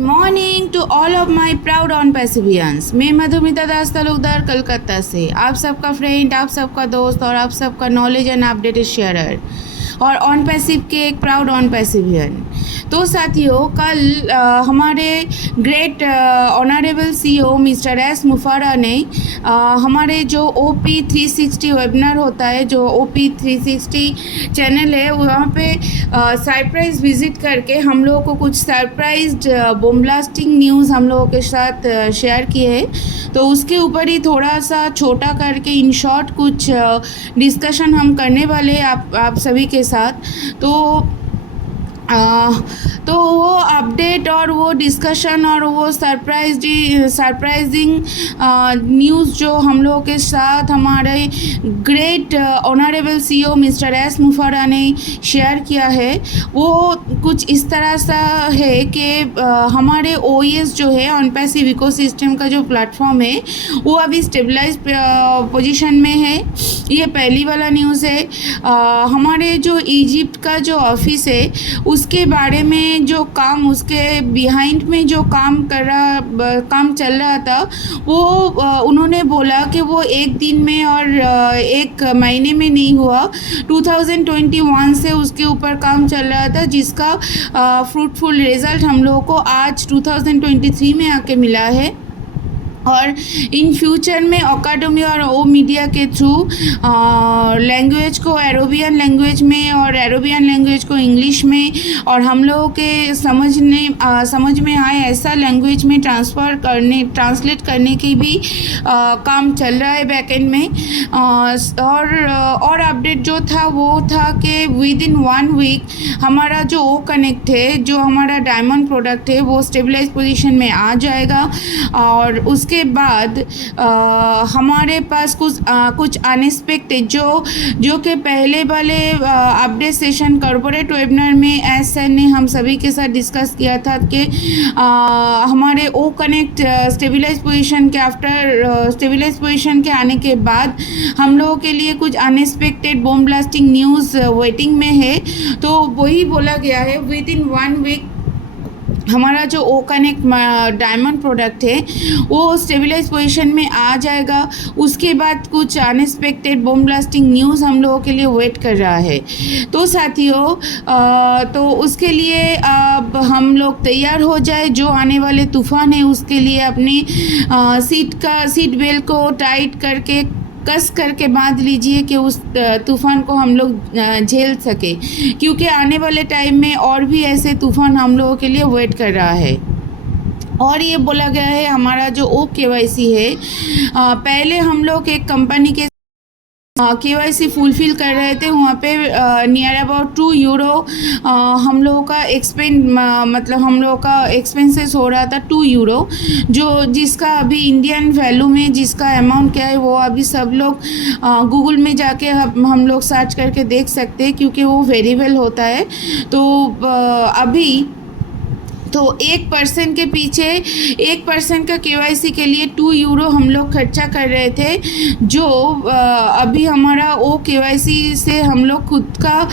Morning to all of my proud on पैसिवियंस। मैं मधुमिता दास तालुकदार कलकत्ता से आप सबका फ्रेंड, आप सबका दोस्त और आप सबका नॉलेज एंड अपडेटेड शेयरर और ऑन पैसिव के एक प्राउड ऑन पैसिवियन। तो साथियों, कल हमारे great honourable CEO mister S Mufara ने हमारे जो OP 360 वेबिनार होता है, जो OP 360 चैनल है, वहाँ पे सरप्राइज़ विज़िट करके हम लोगों को कुछ सरप्राइज्ड बॉम्ब्लास्टिंग न्यूज़ हम लोगों के साथ शेयर किए हैं। तो उसके ऊपर ही थोड़ा सा छोटा करके इन शॉर्ट कुछ डिस्कशन हम करने वाले आप सभी के साथ। तो वो अपडेट और वो डिस्कशन और वो सरप्राइजिंग न्यूज़ जो हम लोगों के साथ हमारे great honourable CEO mister S Mufara ने शेयर किया है, वो कुछ इस तरह सा है कि हमारे OES जो है ऑन पैसिव इकोसिस्टम का जो प्लेटफॉर्म है वो अभी स्टेबलाइज पोजीशन में है। ये पहली वाला न्यूज़ है। हमारे जो इजिप्ट का जो ऑफिस है उसके बारे में जो काम, उसके बिहाइंड में जो काम चल रहा था, वो उन्होंने बोला कि वो एक दिन में और एक महीने में नहीं हुआ, 2021 से उसके ऊपर काम चल रहा था, जिसका फ्रूटफुल रिजल्ट हम लोगों को आज 2023 में आके मिला है। और इन फ्यूचर में अकादमी और ओ मीडिया के थ्रू लैंग्वेज को अरेबियन लैंग्वेज में और अरेबियन लैंग्वेज को इंग्लिश में और हम लोगों के समझ में आए ऐसा लैंग्वेज में ट्रांसलेट करने की भी काम चल रहा है बैकएंड में। और अपडेट जो था वो था कि विद इन 1 वीक हमारा जो ओ कनेक्ट है, जो हमारा डायमंड प्रोडक्ट है, वो स्टेबलाइज पोजीशन में आ जाएगा। और उसके बाद हमारे पास कुछ अनएक्सपेक्टेड जो कि पहले वाले अपडेट सेशन कॉर्पोरेट वेबिनार में एस सर ने हम सभी के साथ डिस्कस किया था कि हमारे ओ कनेक्ट स्टेबलाइज पोजीशन के आफ्टर स्टेबलाइज पोजीशन के आने के बाद हम लोगों के लिए कुछ unexpected bomb blasting news waiting में है। तो वही बोला गया है विद इन 1 वीक हमारा जो ओ कनेक्ट डायमंड प्रोडक्ट है वो स्टेबलाइज पोजीशन में आ जाएगा। उसके बाद कुछ अनएक्सपेक्टेड बॉम्ब ब्लास्टिंग न्यूज़ हम लोगों के लिए वेट कर रहा है। तो साथियों, तो उसके लिए अब हम लोग तैयार हो जाए। जो आने वाले तूफ़ान है उसके लिए अपनी सीट बेल्ट को टाइट करके कस करके बांध लीजिए कि उस तूफ़ान को हम लोग झेल सके, क्योंकि आने वाले टाइम में और भी ऐसे तूफ़ान हम लोगों के लिए वेट कर रहा है। और ये बोला गया है हमारा जो OKYC है, पहले हम लोग एक कंपनी के KYC फुलफ़िल कर रहे थे, वहाँ पे नियर अबाउट €2 हम लोगों का हम लोगों का एक्सपेंसेस हो रहा था €2, जिसका अभी इंडियन वैल्यू में जिसका अमाउंट क्या है वो अभी सब लोग गूगल में जाके हम लोग सर्च करके देख सकते हैं, क्योंकि वो वेरिएबल होता है। तो अभी तो 1% के पीछे 1% का KYC के लिए €2 हम लोग खर्चा कर रहे थे, जो अभी हमारा OKYC से हम लोग खुद का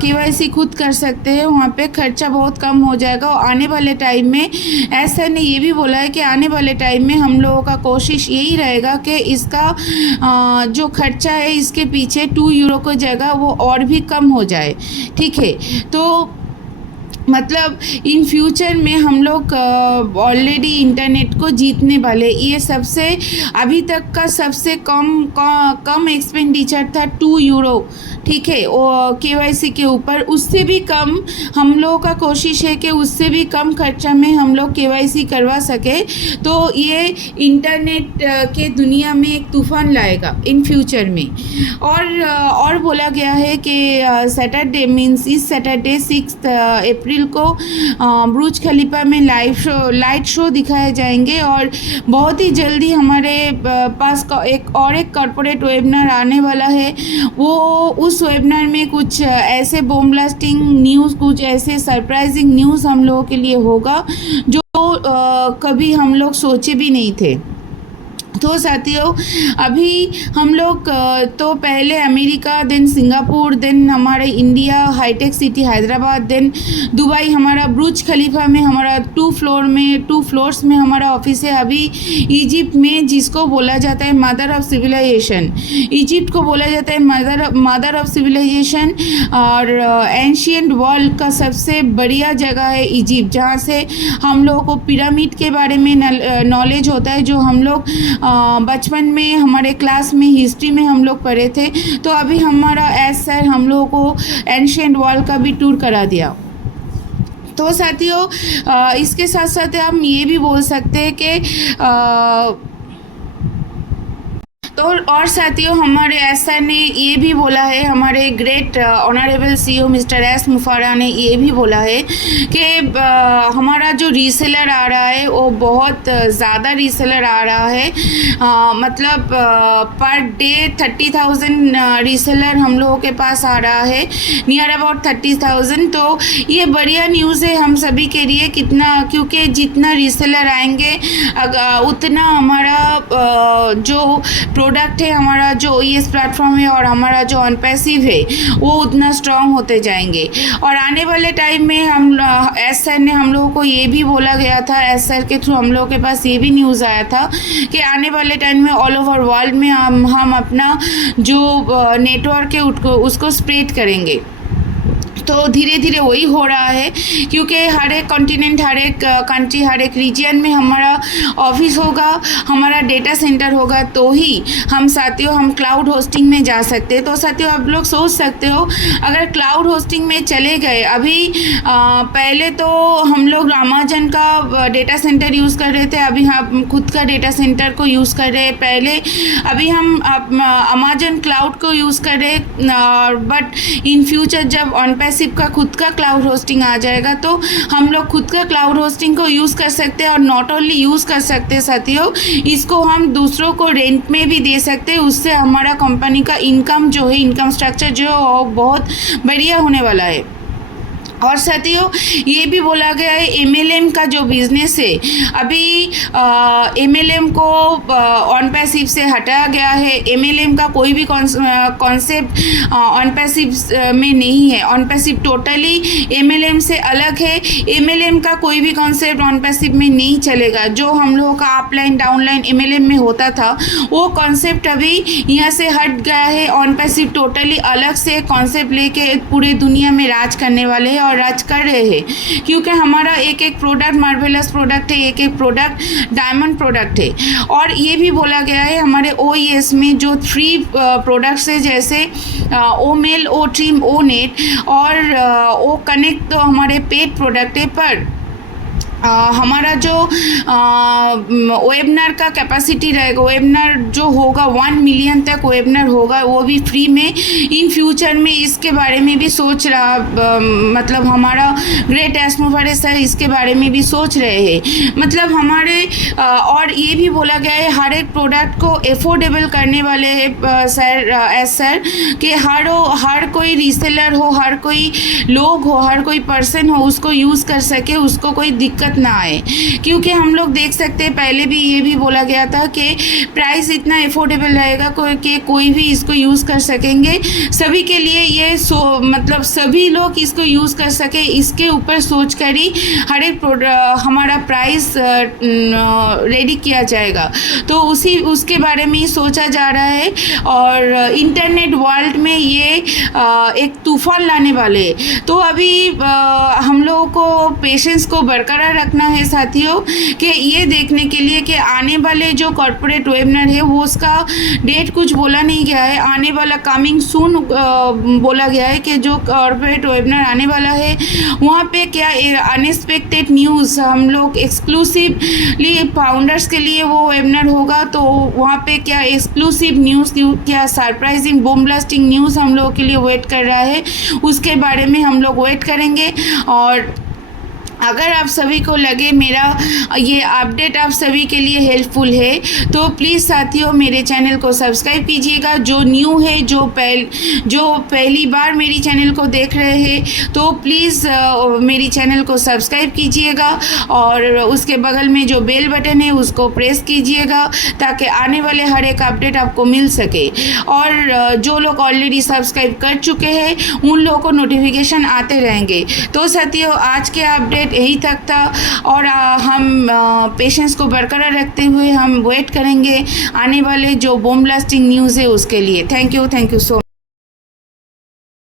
KYC खुद कर सकते हैं। वहाँ पे खर्चा बहुत कम हो जाएगा। और आने वाले टाइम में ऐसा ने ये भी बोला है कि आने वाले टाइम में हम लोगों का कोशिश यही रहेगा कि इसका जो खर्चा है इसके पीछे €2 की जगह वो और भी कम हो जाए। ठीक है, तो मतलब इन फ्यूचर में हम लोग ऑलरेडी इंटरनेट को जीतने वाले। ये सबसे अभी तक का सबसे कम एक्सपेंडिचर था €2। ठीक है, वो KYC के ऊपर उससे भी कम हम लोगों का कोशिश है कि उससे भी कम खर्चा में हम लोग KYC करवा सके। तो ये इंटरनेट के दुनिया में एक तूफ़ान लाएगा इन फ्यूचर में। और बोला गया है कि सैटरडे मीन्स इस सैटरडे 6 अप्रैल को बुर्ज खलीफा में लाइट शो दिखाए जाएंगे। और बहुत ही जल्दी हमारे पास एक कॉर्पोरेट वेबिनार आने वाला है। वो उस वेबिनार में कुछ ऐसे बॉम्ब ब्लास्टिंग न्यूज़, कुछ ऐसे सरप्राइजिंग न्यूज़ हम लोगों के लिए होगा जो कभी हम लोग सोचे भी नहीं थे। तो साथियों, अभी हम लोग तो पहले अमेरिका, देन सिंगापुर, देन हमारे India, hi tech city Hyderabad, then Dubai, हमारा बुर्ज खलीफा में हमारा 2 फ्लोर्स में हमारा ऑफिस है। अभी इजिप्ट में, जिसको बोला जाता है मदर ऑफ सिविलाइजेशन, इजिप्ट को बोला जाता है मदर ऑफ सिविलाइजेशन, और एंशियंट वर्ल्ड का सबसे बढ़िया जगह है इजिप्ट, जहाँ से हम लोगों को पिरामिड के बारे में नॉलेज होता है, जो हम लोग बचपन में हमारे क्लास में हिस्ट्री में हम लोग पढ़े थे। तो अभी हमारा एस सर हम लोगों को एंशिएंट वर्ल्ड का भी टूर करा दिया। तो साथियों, इसके साथ साथ हम ये भी बोल सकते हैं कि तो और साथियों, हमारे एस सर ने ये भी बोला है, हमारे great honourable CEO mister S Mufara ने ये भी बोला है कि हमारा जो रीसेलर आ रहा है वो बहुत ज़्यादा रीसेलर आ रहा है। मतलब पर डे 30,000 रीसेलर हम लोगों के पास आ रहा है, नियर अबाउट 30,000। तो ये बढ़िया न्यूज़ है हम सभी के लिए, कितना, क्योंकि जितना रीसेलर आएंगे उतना हमारा जो प्रोडक्ट है, हमारा जो OES प्लेटफॉर्म है और हमारा जो अनपैसिव है वो उतना स्ट्रांग होते जाएंगे। और आने वाले टाइम में हम एस सर ने हम लोगों को ये भी बोला गया था, एस सर के थ्रू हम लोगों के पास ये भी न्यूज़ आया था कि आने वाले टाइम में ऑल ओवर वर्ल्ड में हम अपना जो नेटवर्क है उसको स्प्रेड करेंगे। तो धीरे धीरे वही हो रहा है, क्योंकि हर एक कॉन्टिनेंट, हर एक कंट्री, हर एक रीजन में हमारा ऑफिस होगा, हमारा डेटा सेंटर होगा, तो ही हम साथियों हम क्लाउड होस्टिंग में जा सकते हैं। तो साथियों, आप लोग सोच सकते हो, अगर क्लाउड होस्टिंग में चले गए, अभी पहले तो हम लोग अमेजन का डेटा सेंटर यूज़ कर रहे थे, अभी हम खुद का डेटा सेंटर को यूज़ कर रहे हैं। पहले अभी हम अमेजन क्लाउड को यूज़ कर रहे हैं, बट इन फ्यूचर जब ऑनपैसिव का खुद का क्लाउड होस्टिंग आ जाएगा तो हम लोग खुद का क्लाउड होस्टिंग को यूज़ कर सकते हैं। और नॉट ओनली यूज़ कर सकते हैं साथियों, इसको हम दूसरों को रेंट में भी दे सकते हैं। उससे हमारा कंपनी का इनकम जो है, इनकम स्ट्रक्चर जो है वो बहुत बढ़िया होने वाला है। और साथियों, ये भी बोला गया है MLM का जो बिज़नेस है, अभी MLM को ऑन पैसिव से हटाया गया है। MLM का कोई भी कॉन्सेप्ट ऑन पैसिव में नहीं है। ऑन पैसिव टोटली MLM से अलग है। MLM का कोई भी कॉन्सेप्ट ऑन पैसिव में नहीं चलेगा। जो हम लोगों का अपलाइन डाउनलाइन MLM में होता था, वो कॉन्सेप्ट अभी यहाँ से हट गया है। ऑन पैसिव टोटली अलग से कॉन्सेप्ट लेके पूरे दुनिया में राज करने वाले हैं और राज कर रहे हैं, क्योंकि हमारा एक एक प्रोडक्ट मार्वेलस प्रोडक्ट है, एक एक प्रोडक्ट डायमंड प्रोडक्ट है। और ये भी बोला गया है हमारे OES में जो 3 प्रोडक्ट्स है, जैसे OMail, OTRIM, ONET और OConnect, तो हमारे पेड प्रोडक्ट है। पर हमारा जो वेबिनार का कैपेसिटी रहेगा, वेबिनार जो होगा 1 मिलियन तक वेबिनार होगा, वो भी फ्री में इन फ्यूचर में। इसके बारे में भी सोच रहा, मतलब हमारा ग्रेट एस्मोफारे सर इसके बारे में भी सोच रहे हैं। मतलब हमारे और ये भी बोला गया है हर एक प्रोडक्ट को एफोर्डेबल करने वाले हैं सर, एस सर, कि हर कोई रीसेलर हो, हर कोई लोग हो, हर कोई पर्सन हो, उसको यूज़ कर सके, उसको कोई दिक्कत ना आए। क्योंकि हम लोग देख सकते हैं, पहले भी ये भी बोला गया था कि प्राइस इतना एफोर्डेबल रहेगा कि कोई भी इसको यूज़ कर सकेंगे, सभी के लिए ये मतलब सभी लोग इसको यूज़ कर सके, इसके ऊपर सोच कर ही हर एक हमारा प्राइस रेडी किया जाएगा। तो उसके बारे में ही सोचा जा रहा है। और इंटरनेट वर्ल्ड में ये एक तूफान लाने वाले। तो अभी हम लोगों को पेशेंस को बरकरार रखना है साथियों, कि ये देखने के लिए कि आने वाले जो कॉर्पोरेट वेबिनार है वो उसका डेट कुछ बोला नहीं गया है, आने वाला कमिंग सून बोला गया है कि जो कॉर्पोरेट वेबिनार आने वाला है वहाँ पे क्या अनएक्सपेक्टेड न्यूज़, हम लोग एक्सक्लूसिवली फाउंडर्स के लिए वो वेबिनार होगा। तो वहाँ पे क्या एक्सक्लूसिव न्यूज़, क्या सरप्राइजिंग बूम ब्लास्टिंग न्यूज़ हम लोगों के लिए वेट कर रहा है, उसके बारे में हम लोग वेट करेंगे। और अगर आप सभी को लगे मेरा ये अपडेट आप सभी के लिए हेल्पफुल है तो प्लीज़ साथियों मेरे चैनल को सब्सक्राइब कीजिएगा। जो न्यू है, जो पहली बार मेरी चैनल को देख रहे हैं तो प्लीज़ मेरी चैनल को सब्सक्राइब कीजिएगा और उसके बगल में जो बेल बटन है उसको प्रेस कीजिएगा ताकि आने वाले हर एक अपडेट आपको मिल सके। और जो लोग ऑलरेडी सब्सक्राइब कर चुके हैं उन लोगों को नोटिफिकेशन आते रहेंगे। तो साथियों आज के अपडेट यही तक था और हम पेशेंस को बरकरार रखते हुए हम वेट करेंगे आने वाले जो बॉम्ब ब्लास्टिंग न्यूज़ है उसके लिए। Thank you so